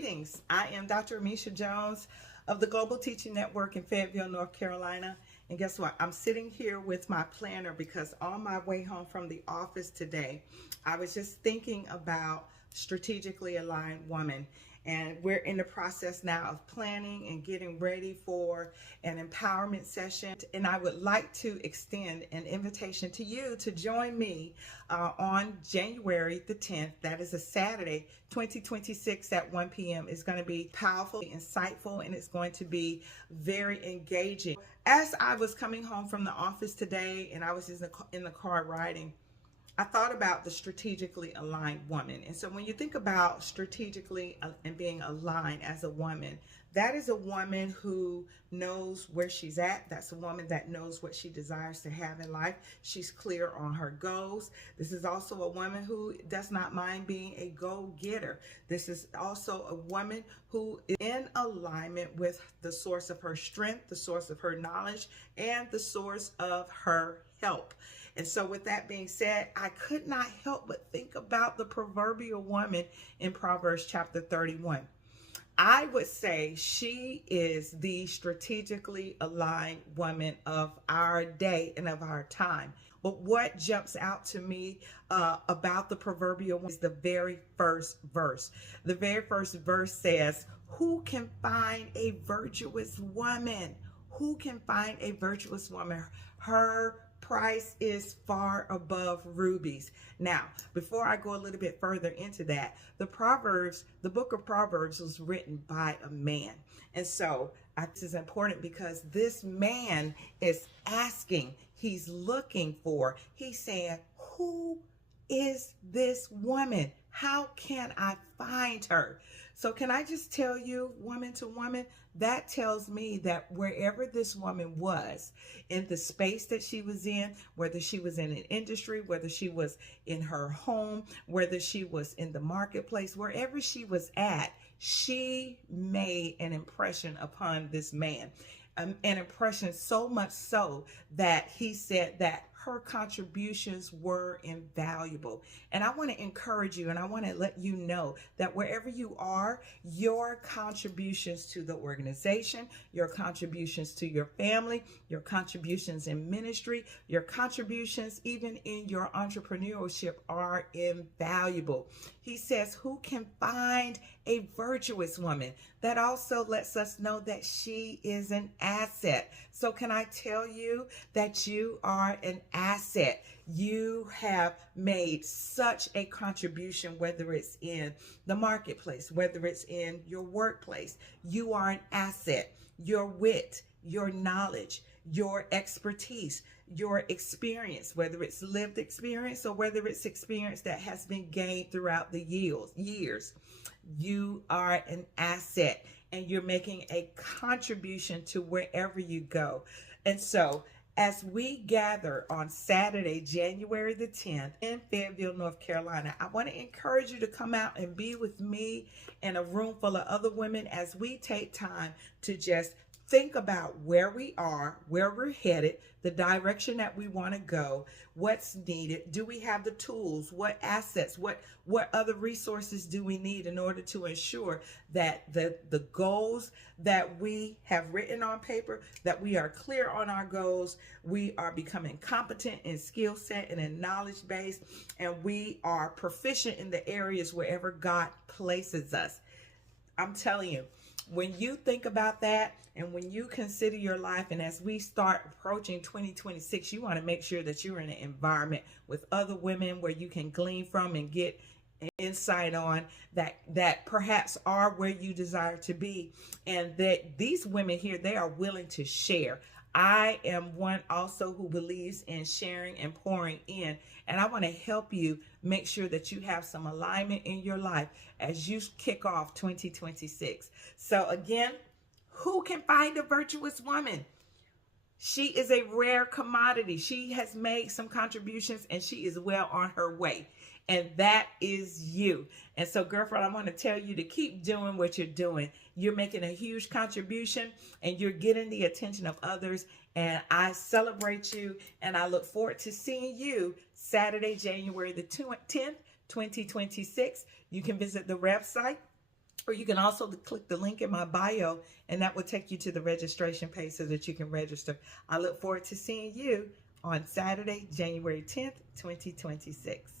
Greetings. I am Dr. Amichia Jones of the Global Teaching Network in Fayetteville, North Carolina. And guess what? I'm sitting here with my planner because on my way home from the office today, I was just thinking about strategically aligned women. And we're in the process now of planning and getting ready for an empowerment session. And I would like to extend an invitation to you to join me on January the 10th. That is a Saturday, 2026 at 1 p.m. It's going to be powerful, insightful, and it's going to be very engaging. As I was coming home from the office today and I was in the car riding, I thought about the strategically aligned woman. And so when you think about strategically and being aligned as a woman, that is a woman who knows where she's at. That's a woman that knows what she desires to have in life. She's clear on her goals. This is also a woman who does not mind being a go-getter. This is also a woman who is in alignment with the source of her strength, the source of her knowledge, and the source of her help. And so with that being said, I could not help but think about the proverbial woman in Proverbs chapter 31. I would say she is the strategically aligned woman of our day and of our time. But what jumps out to me about the proverbial woman is the very first verse. The very first verse says, "Who can find a virtuous woman? Who can find a virtuous woman? Her price is far above rubies." Now, before I go a little bit further into that, the book of Proverbs was written by a man. And so this is important because this man is asking, he's looking for, he's saying, who is this woman? How can I find her? So can I just tell you, woman to woman, that tells me that wherever this woman was, in the space that she was in, whether she was in an industry, whether she was in her home, whether she was in the marketplace, wherever she was at, she made an impression upon this man. An impression so much so that he said that her contributions were invaluable. And I want to encourage you and I want to let you know that wherever you are, your contributions to the organization, your contributions to your family, your contributions in ministry, your contributions even in your entrepreneurship are invaluable. He says, who can find a virtuous woman? That also lets us know that she is an asset. So can I tell you that you are an asset? You have made such a contribution, whether it's in the marketplace, whether it's in your workplace. You are an asset. Your wit, your knowledge, your expertise, your experience, whether it's lived experience or whether it's experience that has been gained throughout the years, you are an asset and you're making a contribution to wherever you go. And so as we gather on Saturday, January the 10th in Fayetteville, North Carolina, I want to encourage you to come out and be with me in a room full of other women as we take time to just think about where we are, where we're headed, the direction that we want to go, what's needed. Do we have the tools? What assets? What other resources do we need in order to ensure that the goals that we have written on paper, that we are clear on our goals, we are becoming competent in skill set and in knowledge base, and we are proficient in the areas wherever God places us. I'm telling you, when you think about that and when you consider your life, and as we start approaching 2026, you want to make sure that you're in an environment with other women where you can glean from and get insight on that perhaps are where you desire to be, and that these women here, they are willing to share. I am one also who believes in sharing and pouring in, and I want to help you make sure that you have some alignment in your life as you kick off 2026. So again, who can find a virtuous woman? She is a rare commodity. She has made some contributions and she is well on her way. And that is you. And so, girlfriend, I want to tell you to keep doing what you're doing. You're making a huge contribution and you're getting the attention of others. And I celebrate you and I look forward to seeing you Saturday, January the 10th, 2026. You can visit the website Or you can also click the link in my bio, and that will take you to the registration page so that you can register. I look forward to seeing you on Saturday, January 10th, 2026.